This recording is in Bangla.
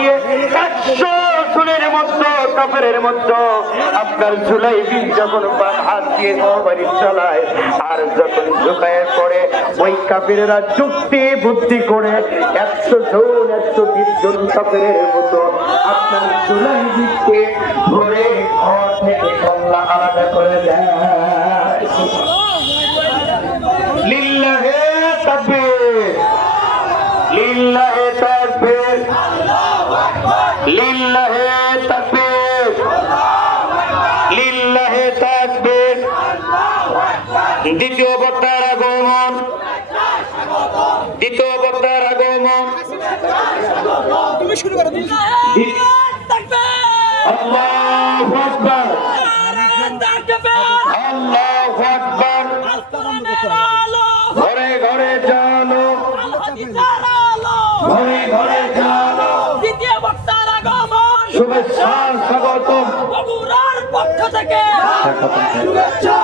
দিয়ে 100 রসুলের মতো কাফেরের মতো আপনার জুলাই বিন যখন হাত দিয়ে তরবারি চালায় আর যখন ঝুঁকায় পড়ে ওই কাফেরেরা যুক্তি বুদ্ধি করে 100 জন 120 জন কাফেরের মতো আপনার জুলাই বিনকে ধরে ঘর থেকে কল্লা আলাদা করে দেয়। লিল্লাহে তাকবীর, লিল্লাহে তাকবীর, লিল্লাহে তাকবীর, লিল্লাহে তাকবীর। দ্বিতীয় বক্তার আগমন, দ্বিতীয় বক্তার আগমন। আল্লাহু আকবার, আল্লাহু আকবার। ঘরে ঘরে জানো, ঘরে ঘরে জানো। দ্বিতীয় বক্তার আগমন, শুভেচ্ছা স্বাগতম। বগুড়ার পক্ষ থেকে শুভেচ্ছা